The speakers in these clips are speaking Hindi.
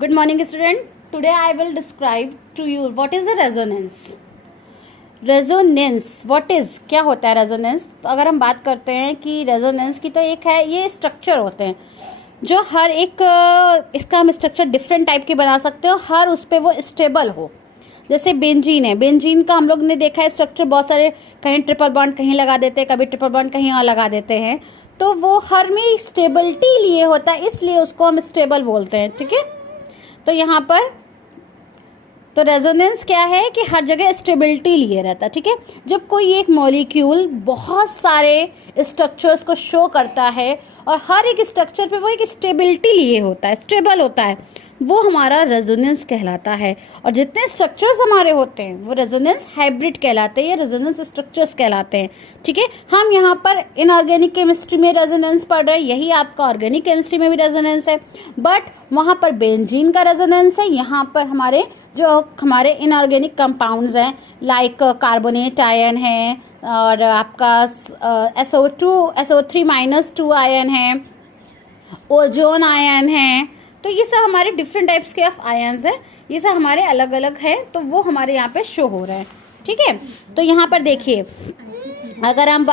Good morning, student. Today I will describe to you what is a resonance. Resonance what is, क्या होता है रेजोनेंस. तो अगर हम बात करते हैं कि रेजोनेंस की, तो एक है, ये स्ट्रक्चर होते हैं जो हर एक इसका हम स्ट्रक्चर डिफरेंट टाइप के बना सकते हो, हर उस पर वो स्टेबल हो. जैसे बेंजीन है, बेंजीन का हम लोग ने देखा है स्ट्रक्चर बहुत सारे, कहीं ट्रिपल बॉन्ड कहीं लगा देते हैं, कभी ट्रिपल बॉन्ड कहीं और लगा देते हैं, तो वो हर में स्टेबिलिटी लिए होता है, इसलिए उसको हम स्टेबल बोलते हैं. ठीक है, तो यहाँ पर तो रेजोनेंस क्या है कि हर जगह स्टेबिलिटी लिए रहता है. ठीक है, जब कोई एक मॉलिक्यूल बहुत सारे स्ट्रक्चर्स को शो करता है और हर एक स्ट्रक्चर पे वो एक स्टेबिलिटी लिए होता है, स्टेबल होता है, वो हमारा रेजोनेंस कहलाता है. और जितने स्ट्रक्चर्स हमारे होते हैं वो रेजोनेंस हाइब्रिड कहलाते हैं या रेजोनेंस स्ट्रक्चर्स कहलाते हैं. ठीक है, हम यहाँ पर इनऑर्गेनिक केमिस्ट्री में रेजोनेंस पढ़ रहे हैं, यही आपका ऑर्गेनिक केमिस्ट्री में भी रेजोनेंस है, बट वहाँ पर बेंजीन का रेजोनेंस है. यहाँ पर हमारे जो हमारे इनऑर्गेनिक कंपाउंड्स हैं लाइक कार्बोनेट आयन है और आपका SO3-2 आयन है, ओजोन आयन है, तो ये सब हमारे डिफरेंट टाइप्स के ऑफ आयन्स हैं, ये सब हमारे अलग अलग हैं, तो वो हमारे यहाँ पे शो हो रहे हैं. ठीक है, तो यहाँ पर देखिए, अगर हम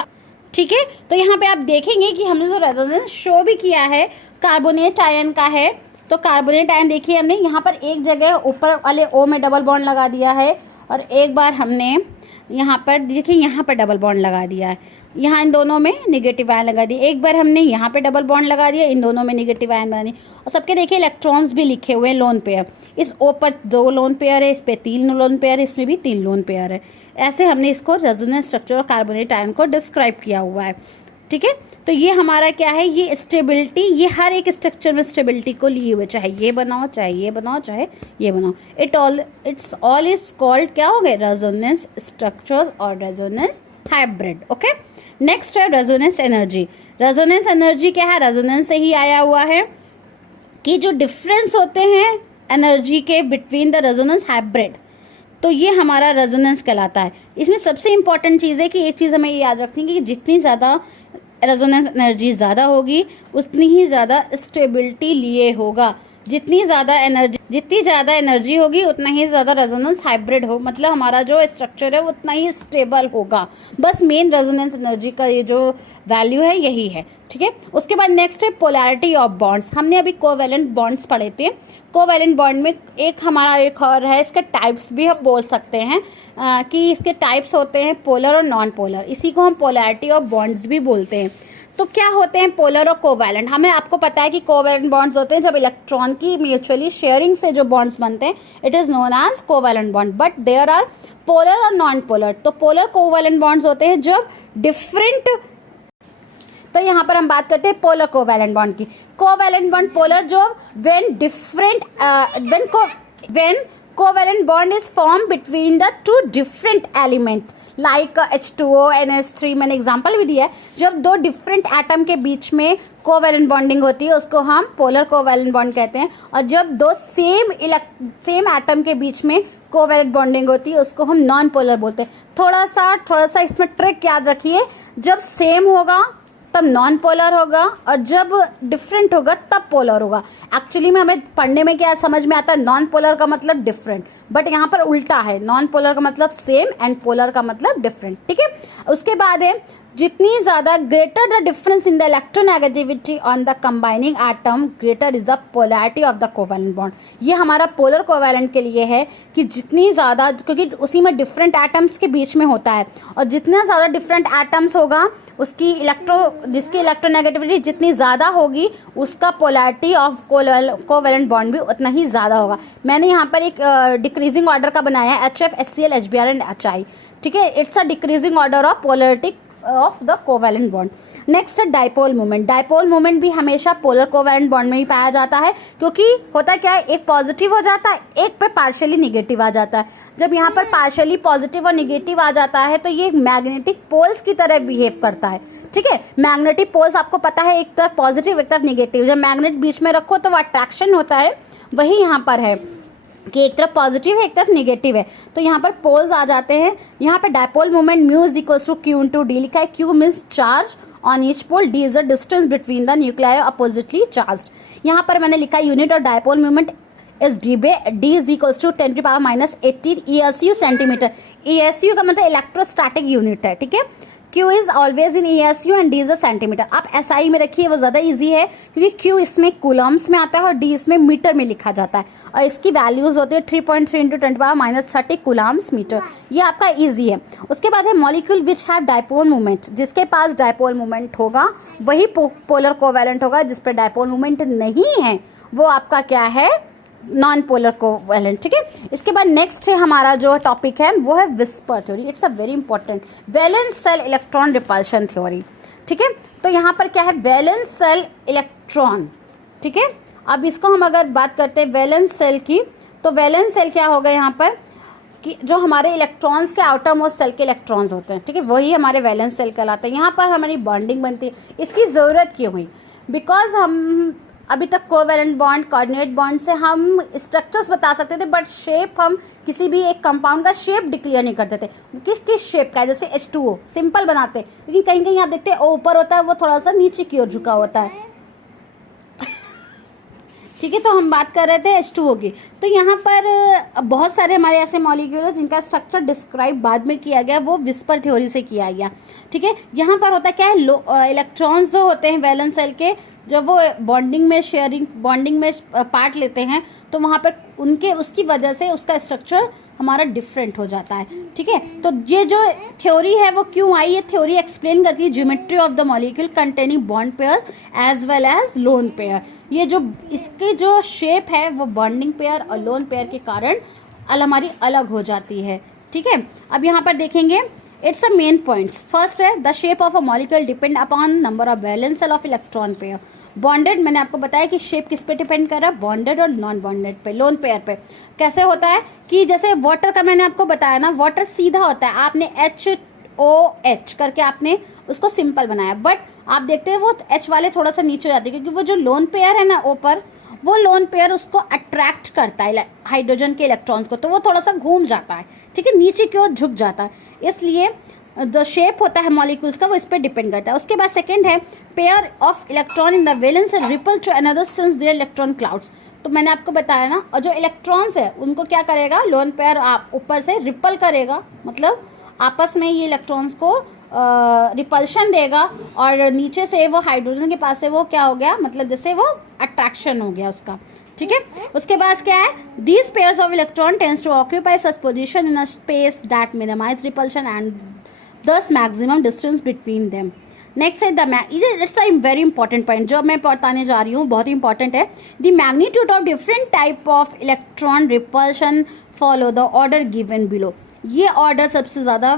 ठीक है, तो यहाँ पे आप देखेंगे कि हमने जो रेजोनेंस शो भी किया है कार्बोनेट आयन का है. तो कार्बोनेट आयन देखिए, हमने यहाँ पर एक जगह ऊपर वाले O में डबल बॉन्ड लगा दिया है और एक बार हमने यहाँ पर देखिए यहाँ पर डबल बॉन्ड लगा दिया है, यहाँ इन दोनों में नेगेटिव आयन लगा दिए. एक बार हमने यहाँ पे डबल बॉन्ड लगा दिया, इन दोनों में नेगेटिव आयन बना दिए. और सबके देखिए इलेक्ट्रॉन्स भी लिखे हुए हैं, लोन पेयर. इस O पर 2 लोन पेयर है, इस पे 3 लोन पेयर है, इसमें भी 3 लोन पेयर है. ऐसे हमने इसको रेजोनेंस स्ट्रक्चर और कार्बोनेट आयन को डिस्क्राइब किया हुआ है. ठीक है, तो ये हमारा क्या है, ये स्टेबिलिटी, ये हर एक स्ट्रक्चर में स्टेबिलिटी को लिए हुए, चाहे ये बनाओ, चाहे ये बनाओ, चाहे ये बनाओ, इट्स ऑल इज कॉल्ड, क्या हो गए, रेजोनेंस स्ट्रक्चर्स और रेजोनेंस हाइब्रिड. ओके, नेक्स्ट है रेजोनेंस एनर्जी. रेजोनेंस एनर्जी क्या है, रेजोनेंस से ही आया हुआ है कि जो डिफरेंस होते हैं एनर्जी के बिटवीन द रेजोनेंस हाइब्रिड, तो ये हमारा रेजोनेंस कहलाता है. इसमें सबसे इंपॉर्टेंट चीज़ है कि एक चीज़ हमें याद रखनी है कि जितनी ज़्यादा रेजोनेंस एनर्जी ज़्यादा होगी उतनी ही ज़्यादा स्टेबिलिटी लिए होगा. जितनी ज़्यादा एनर्जी होगी उतना ही ज़्यादा रेजोनेंस हाइब्रिड हो, मतलब हमारा जो स्ट्रक्चर है वो उतना ही स्टेबल होगा. बस मेन रेजोनेंस एनर्जी का ये जो वैल्यू है यही है. ठीक है, उसके बाद नेक्स्ट है पोलैरिटी ऑफ बॉन्ड्स. हमने अभी कोवैलेंट बॉन्ड्स पढ़े थे. कोवैलेंट बॉन्ड में एक हमारा एक और है, इसके टाइप्स भी हम बोल सकते हैं कि इसके टाइप्स होते हैं पोलर और नॉन पोलर, इसी को हम पोलैरिटी ऑफ बॉन्ड्स भी बोलते हैं. तो क्या होते हैं पोलर और कोवैलेंट, हमें आपको पता है कि कोवैलेंट बॉन्ड्स होते हैं जब इलेक्ट्रॉन की म्यूचुअली शेयरिंग से जो बॉन्ड्स बनते हैं, it is known as covalent bond. But there are polar और नॉन पोलर. तो पोलर कोवैलेंट बॉन्ड्स होते हैं जब डिफरेंट, तो यहाँ पर हम बात करते हैं पोलर कोवैलेंट बॉन्ड की. कोवैलेंट बॉन्ड पोलर जो when covalent bond is formed between the two different elements like H2O NH3, मैंने एग्जांपल भी दिया है. जब दो डिफरेंट एटम के बीच में कोवैलेंट बॉन्डिंग होती है उसको हम पोलर कोवैलेंट बॉन्ड कहते हैं, और जब दो सेम एटम के बीच में कोवैलेंट बॉन्डिंग होती है उसको हम नॉन पोलर बोलते हैं. थोड़ा सा इसमें ट्रिक याद रखिए, जब सेम होगा तब नॉन पोलर होगा और जब डिफरेंट होगा तब पोलर होगा. एक्चुअली में हमें पढ़ने में क्या समझ में आता है, नॉन पोलर का मतलब डिफरेंट, बट यहाँ पर उल्टा है, नॉन पोलर का मतलब सेम एंड पोलर का मतलब डिफरेंट. ठीक है, उसके बाद है जितनी ज़्यादा greater the difference in the electronegativity on the combining atom greater is the polarity of the covalent bond. ये हमारा पोलर कोवैलेंट के लिए है कि जितनी ज़्यादा, क्योंकि उसी में डिफरेंट एटम्स के बीच में होता है, और जितना ज़्यादा डिफरेंट एटम्स होगा उसकी जिसकी इलेक्ट्रोनेगेटिविटी जितनी ज़्यादा होगी उसका पोलैरिटी ऑफ कोवैलेंट बॉन्ड भी उतना ही ज़्यादा होगा. मैंने यहाँ पर एक डिक्रीजिंग ऑर्डर का बनाया है, HF HCl HBr and HI. ठीक है, it's a decreasing order of polarity of the covalent bond. Next है डाइपोल मोमेंट. डाइपोल मोमेंट भी हमेशा पोलर कोवैलेंट बॉन्ड में ही पाया जाता है, क्योंकि होता क्या है, एक पॉजिटिव हो जाता है, एक पे पार्शियली निगेटिव आ जाता है. जब यहाँ पर पार्शियली पॉजिटिव और निगेटिव आ जाता है तो ये मैग्नेटिक पोल्स की तरह बिहेव करता है. ठीक है, मैग्नेटिक पोल्स आपको पता है, एक तरफ पॉजिटिव एक तरफ निगेटिव. जब मैग्नेट बीच में रखो तो वो अट्रैक्शन होता है, वही यहाँ पर है कि एक तरफ पॉजिटिव है एक तरफ निगेटिव है, तो यहाँ पर पोल्स आ जाते हैं. यहाँ पर dipole moment mu is equals to Q/D लिखा है. Q means charge on each pole, D is the distance between the nuclei oppositely charged. यहाँ पर मैंने लिखा है यूनिट और डायपोल मोमेंट इस D is equals to 10⁻⁻18 ESU centimetre. ESU का मतलब इलेक्ट्रोस्टैटिक यूनिट है, ठीक है। Q is always in ESU and D is a centimetre. आप SI में रखिए, वो ज़्यादा इजी है क्योंकि Q इसमें कूलम्स में आता है और D इसमें मीटर में लिखा जाता है और इसकी वैल्यूज़ होती है 3.3 × 10⁻30 कूलम्स मीटर। ये आपका इजी है। उसके बाद है molecule which have dipole movement. जिसके पास डायपोल मूवमेंट होगा वही पोलर कोवैलेंट होगा, जिस पर डायपोल मूवमेंट नहीं है वो आपका क्या है, नॉन पोलर कोवैलेंट, ठीक है। इसके बाद नेक्स्ट है हमारा जो टॉपिक है वो है whisper theory. It's a very important, valence shell electron repulsion theory, ठीक है। तो यहाँ पर क्या है, वैलेंस सेल इलेक्ट्रॉन, ठीक है। अब इसको हम अगर बात करते हैं वैलेंस सेल की, तो वैलेंस सेल क्या होगा यहाँ पर कि जो हमारे इलेक्ट्रॉन्स के आउटर मोस्ट सेल के इलेक्ट्रॉन्स होते हैं, ठीक है, वही हमारे वैलेंस सेल कहलाते हैं। यहाँ पर हमारी बॉन्डिंग बनती है। इसकी ज़रूरत क्यों हुई, बिकॉज हम अभी तक कोवैलेंट बॉन्ड, कोऑर्डिनेट बॉन्ड से हम स्ट्रक्चर्स बता सकते थे, बट शेप हम किसी भी एक कंपाउंड का शेप डिक्लेयर नहीं करते थे, किस शेप का है। जैसे H2O सिंपल बनाते हैं, लेकिन कहीं कहीं आप देखते हैं O ऊपर होता है, वो थोड़ा सा नीचे की ओर झुका होता है, ठीक है। तो हम बात कर रहे थे H2O की। तो यहाँ पर बहुत सारे हमारे ऐसे मॉलिक्यूल हैं जिनका स्ट्रक्चर डिस्क्राइब बाद में किया गया, वो विस्पर थ्योरी से किया गया, ठीक है। यहाँ पर होता क्या है, इलेक्ट्रॉन्स जो होते हैं वैलेंस सेल के, जब वो बॉन्डिंग में पार्ट लेते हैं तो वहाँ पर उसकी वजह से उसका स्ट्रक्चर हमारा डिफरेंट हो जाता है, ठीक है। तो ये जो थ्योरी है वो क्यों आई, ये थ्योरी एक्सप्लेन करती है geometry of the molecule containing bond pairs as well as lone pair. ये जो इसके जो शेप है वो बॉन्डिंग पेयर और लोन पेयर के कारण हमारी अलग हो जाती है, ठीक है। अब यहाँ पर देखेंगे it's a main points. First है the shape of a molecule depend upon number of valence shell of electron pair. Bonded, मैंने आपको बताया कि शेप किस पे डिपेंड कर रहा है, बॉन्डेड और नॉन बॉन्डेड पे, लोन पेयर पे। कैसे होता है कि जैसे वाटर का मैंने आपको बताया ना, वाटर सीधा होता है, आपने HOH करके आपने उसको सिंपल बनाया, बट आप देखते हैं वो H वाले थोड़ा सा नीचे जाते हैं क्योंकि वो जो लोन पेयर है ना ऊपर, वो लोन पेयर उसको अट्रैक्ट करता है हाइड्रोजन के इलेक्ट्रॉन्स को, तो वो थोड़ा सा घूम जाता है, ठीक है, नीचे की ओर झुक जाता है। इसलिए जो शेप होता है मॉलिक्यूल्स का वो इस पर डिपेंड करता है। उसके बाद सेकंड है pair of electron in the valence repel to another since their electron clouds. तो मैंने आपको बताया ना, और जो इलेक्ट्रॉन्स है उनको क्या करेगा, लोन पेयर आप ऊपर से रिपल करेगा, मतलब आपस में ये इलेक्ट्रॉन्स को रिपल्शन देगा, और नीचे से वो हाइड्रोजन के पास से वो क्या हो गया, मतलब जैसे वो अट्रैक्शन हो गया उसका, ठीक है। उसके बाद क्या है, these pairs of electron tends to occupy such position in a space that minimize repulsion and thus maximum distance between them. Next है it's a very important point जो मैं बताने जा रही हूँ, बहुत ही important है। The magnitude of different type of electron repulsion follow the order given below। ये order सबसे ज़्यादा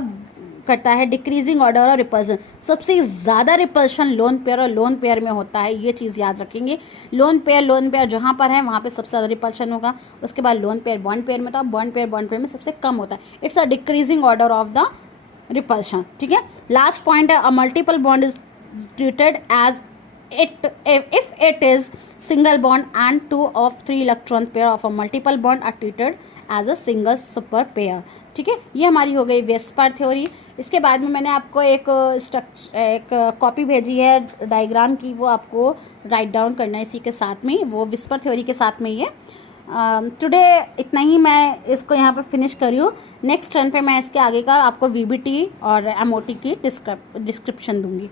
करता है डिक्रीजिंग ऑर्डर और रिपल्शन। सबसे ज़्यादा रिपल्शन लोन पेयर और लोन पेयर में होता है, ये चीज़ याद रखेंगे। लोन पेयर जहाँ पर है वहाँ पे सबसे ज़्यादा रिपल्शन होगा। उसके बाद लोन पेयर बॉन्ड पेयर में, तो बॉन्ड पेयर में सबसे कम होता है। It's a decreasing order of the repulsion, ठीक है। लास्ट पॉइंट है, a multiple bond is treated as if it is single bond and 2 of 3 electron pair of a multiple bond are treated as a single super pair, ठीक है। ये हमारी हो गई विस्पर थ्योरी। इसके बाद में मैंने आपको एक कॉपी भेजी है डायग्राम की, वो आपको राइट डाउन करना है इसी के साथ में, वो विस्पर थ्योरी के साथ में ही है। टुडे इतना ही मैं इसको यहाँ पे फिनिश करी हूँ। नेक्स्ट टर्न पे मैं इसके आगे का आपको VBT और MOT की डिस्क्रिप्शन दूंगी।